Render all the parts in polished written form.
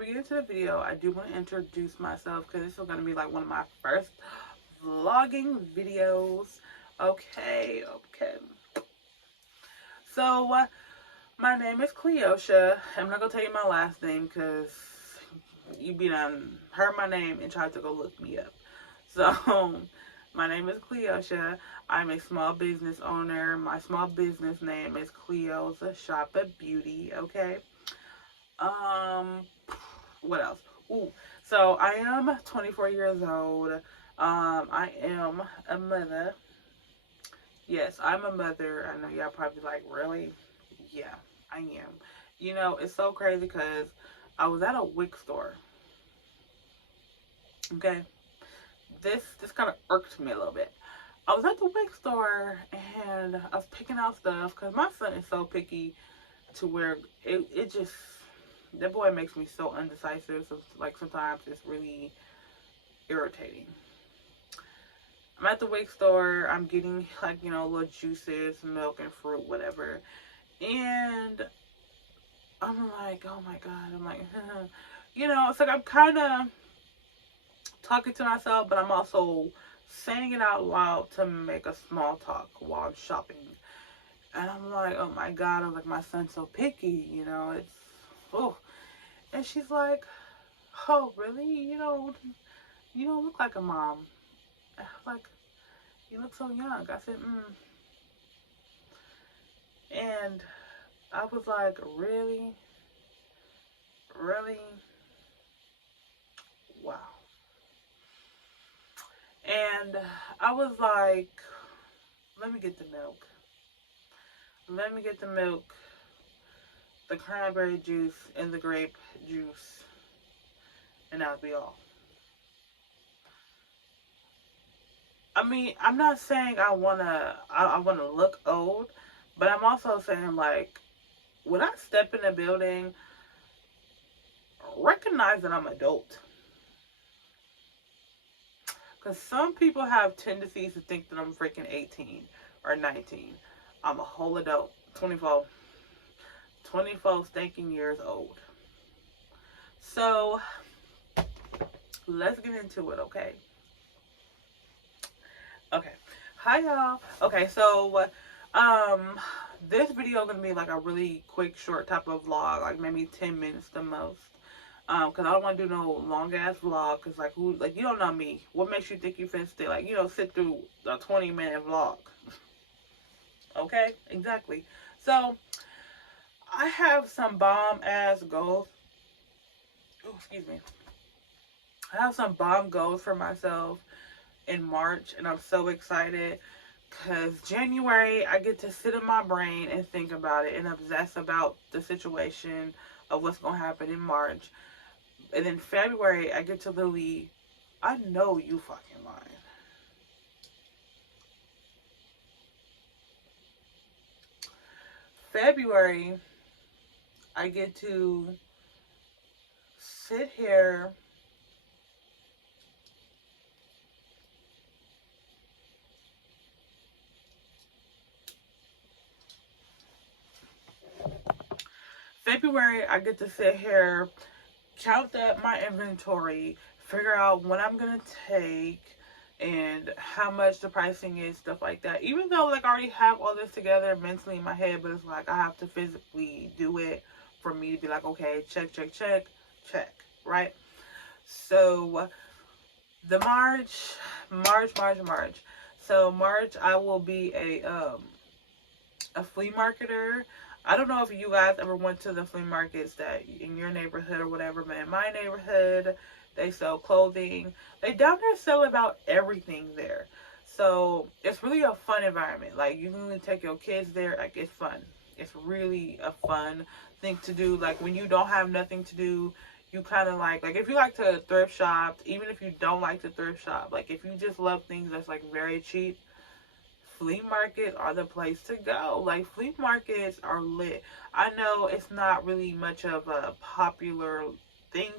we get into the video, I do want to introduce myself because this is going to be like one of my first vlogging videos. Okay. So, my name is Cleosha. I'm not going to tell you my last name because you be done heard my name and tried to go look me up. So, my name is Cleosha. I'm a small business owner. My small business name is Cleo's Shop of Beauty. Okay. Um, what else? Ooh, so I am 24 years old. I am a mother. Yes, I'm a mother. I know y'all probably like, really? Yeah, I am. You know, it's so crazy because I was at a wig store. Okay, this kind of irked me a little bit. I was at the wig store and I was picking out stuff because my son is so picky to where it just that boy makes me so undecisive. So like sometimes it's really irritating. I'm at the wig store. I'm getting like little juices, milk and fruit, whatever. And I'm like, oh my god. I'm like, it's like I'm kind of talking to myself, but I'm also saying it out loud to make a small talk while I'm shopping. And I'm like, oh my god. I'm like, my son's so picky. It's oh. And she's like, oh really? You don't look like a mom. I was like, you look so young. I said, And I was like, really? Really? Wow. And I was like, let me get the milk. Let me get the milk, the cranberry juice, and the grape juice. And that'll be all. I mean, I'm not saying I wanna look old, but I'm also saying like when I step in a building, recognize that I'm adult. Because some people have tendencies to think that I'm freaking 18 or 19. I'm a whole adult, 24 stinking years old. So, let's get into it, okay? Okay. Hi, y'all. Okay, so, this video is going to be like a really quick, short type of vlog, like maybe 10 minutes the most. Cause I don't want to do no long ass vlog. Cause like you don't know me. What makes you think you finna stay sit through a 20-minute vlog? Okay, exactly. So I have some bomb ass goals. Oh, excuse me. I have some bomb goals for myself in March, and I'm so excited. Cause January I get to sit in my brain and think about it and obsess about the situation of what's gonna happen in March. And then February, I get to literally, I know you fucking lying. February, I get to sit here February, I get to sit here, count up my inventory, figure out what I'm gonna take and how much the pricing is, stuff like that. Even though like I already have all this together mentally in my head, but it's like I have to physically do it for me to be like, okay, check, right? So the March. So March I will be a flea marketer. I don't know if you guys ever went to the flea markets that in your neighborhood or whatever, but in my neighborhood, they sell clothing. They down there sell about everything there. So it's really a fun environment. Like you can really take your kids there. Like it's fun. It's really a fun thing to do. Like when you don't have nothing to do, you kind of like if you like to thrift shop, even if you don't like to thrift shop, like if you just love things that's like very cheap, flea markets are the place to go. Like flea markets are lit. I know it's not really much of a popular thing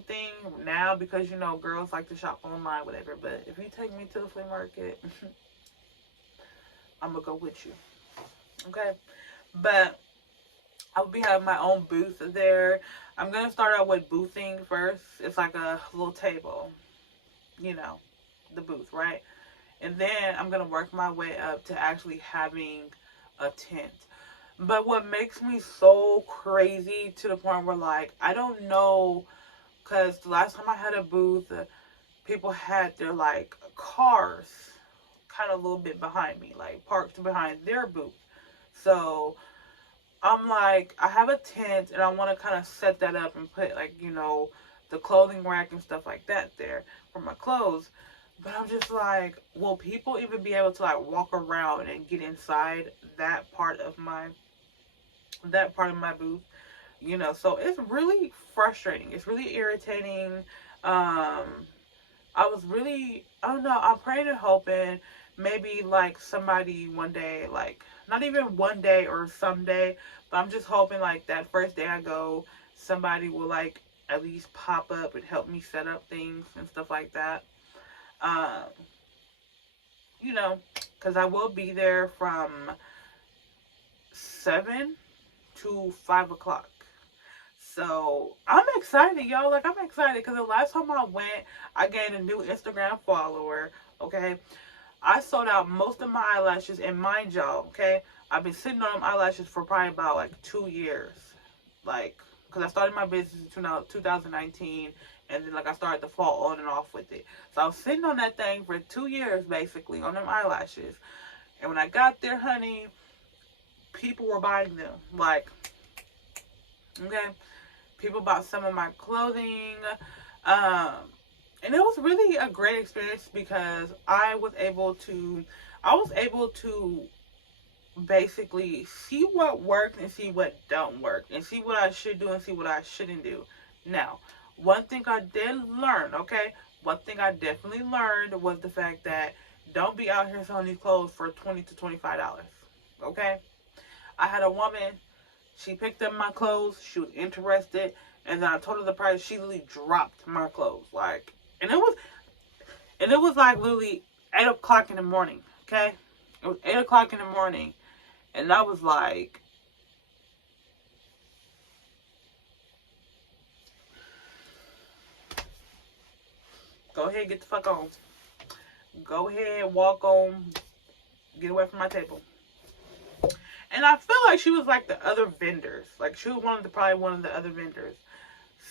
now because girls like to shop online, whatever. But if you take me to the flea market, I'm gonna go with you. Okay, but I will be having my own booth there. I'm gonna start out with boothing first. It's like a little table, you know, the booth, right? And then I'm gonna work my way up to actually having a tent. But what makes me so crazy to the point where, like, I don't know, because the last time I had a booth, people had their, like, cars kind of a little bit behind me, like, parked behind their booth. So I'm like, I have a tent and I want to kind of set that up and put, like, the clothing rack and stuff like that there for my clothes. But I'm just like, will people even be able to, like, walk around and get inside that part of my booth? So it's really frustrating. It's really irritating. I was really, I don't know, I'm praying and hoping maybe, like, somebody one day, like, not even one day or someday, but I'm just hoping, like, that first day I go, somebody will, like, at least pop up and help me set up things and stuff like that. Um, because I will be there from 7 to 5 o'clock. So I'm excited, y'all. Like, I'm excited because the last time I went, I gained a new Instagram follower. Okay, I sold out most of my eyelashes, and mind y'all, okay, I've been sitting on them eyelashes for probably about like 2 years, like, because I started my business in 2019, and then, like, I started to fall on and off with it. So I was sitting on that thing for 2 years, basically, on them eyelashes. And when I got there, honey, people were buying them. Like, okay, people bought some of my clothing. Um, and it was really a great experience because I was able to basically see what worked and see what don't work and see what I should do and see what I shouldn't do. Now, one thing I did learn, okay? One thing I definitely learned was the fact that don't be out here selling these clothes for $20 to $25. Okay? I had a woman, she picked up my clothes, she was interested, and then I told her the price, she literally dropped my clothes. Like, and it was like literally 8 o'clock in the morning, okay? It was 8 o'clock in the morning. And I was like, go ahead, get the fuck on. Go ahead, walk on, get away from my table. And I feel like she was like the other vendors. Like, she was probably one of the other vendors.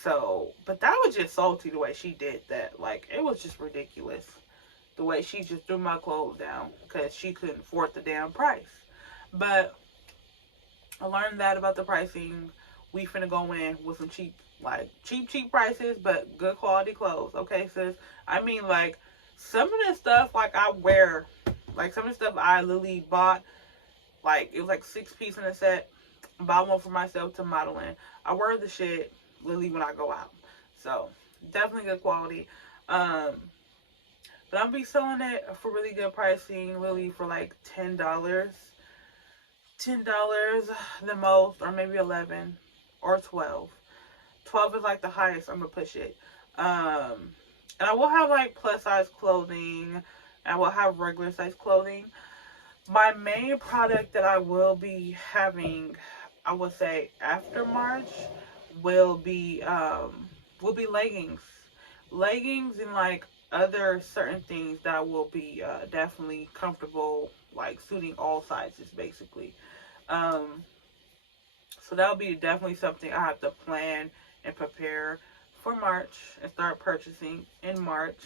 So, but that was just salty the way she did that. Like, it was just ridiculous. The way she just threw my clothes down because she couldn't afford the damn price. But I learned that about the pricing. We finna go in with some cheap, like, cheap prices, but good quality clothes. Okay, sis? I mean, like, some of this stuff, like, I wear, like, some of the stuff I literally bought, like, it was like 6 piece in a set. Bought one for myself to model in. I wear the shit literally when I go out. So, definitely good quality. But I'll be selling it for really good pricing, really for like $10. $10 the most, or maybe 11 or 12. 12 is like the highest I'm gonna push it. And I will have like plus size clothing, and I will have regular size clothing. My main product that I will be having, I would say after March, will be leggings, and like other certain things that will be definitely comfortable, like suiting all sizes, basically. Um, so that'll be definitely something I have to plan and prepare for March and start purchasing in March.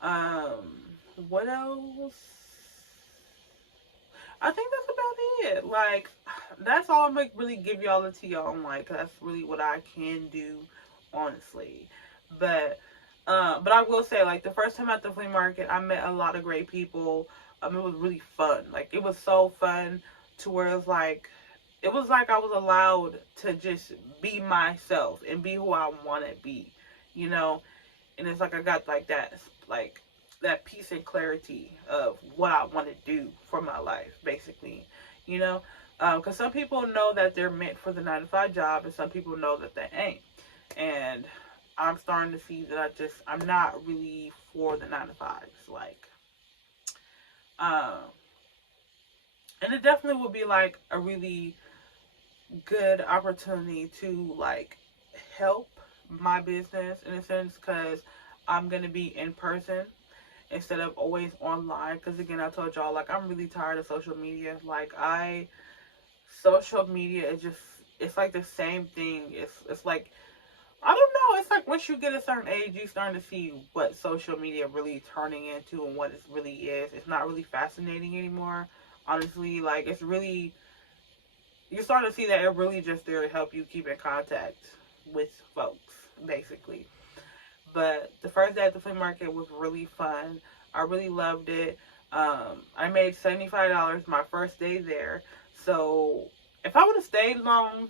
Um, what else? I think that's about it. Like, that's all I'm gonna really give y'all the tea on. Like, that's really what I can do, honestly. But, but I will say, like, the first time at the flea market, I met a lot of great people. It was really fun. Like, it was so fun to where it was like I was allowed to just be myself and be who I want to be, you know. And it's like I got like that peace and clarity of what I want to do for my life, basically, you know. Because some people know that they're meant for the 9 to 5 job, and some people know that they ain't. And I'm starting to see that I'm not really for the 9 to 5s, like, um, and it definitely would be like a really good opportunity to like help my business in a sense, because I'm gonna be in person instead of always online. Because again, I told y'all, like, I'm really tired of social media. Like, social media is just, it's like the same thing. It's like, I don't know. It's like once you get a certain age, you starting to see what social media really turning into and what it really is. It's not really fascinating anymore. Honestly, like, it's really, you're starting to see that it really just there to help you keep in contact with folks, basically. But the first day at the flea market was really fun. I really loved it. I made $75 my first day there. So if I would have stayed long,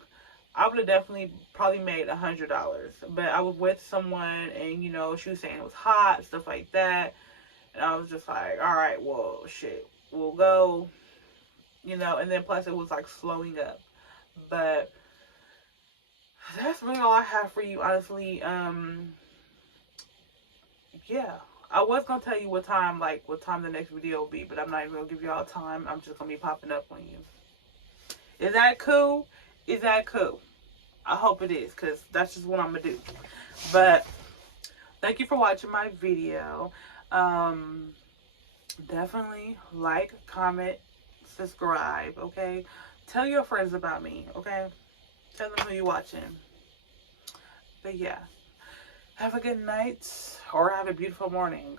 I would have definitely probably made $100. But I was with someone, and she was saying it was hot, stuff like that. And I was just like, all right, well, shit, we'll go. And then plus it was like slowing up. But that's really all I have for you, honestly. Yeah. I was gonna tell you what time the next video will be, but I'm not even gonna give y'all time. I'm just gonna be popping up on you. Is that cool? Is that cool? I hope it is, because that's just what I'm gonna do. But thank you for watching my video. Definitely like, comment, subscribe, okay? Tell your friends about me, okay? Tell them who you're watching. But yeah. Have a good night, or have a beautiful morning.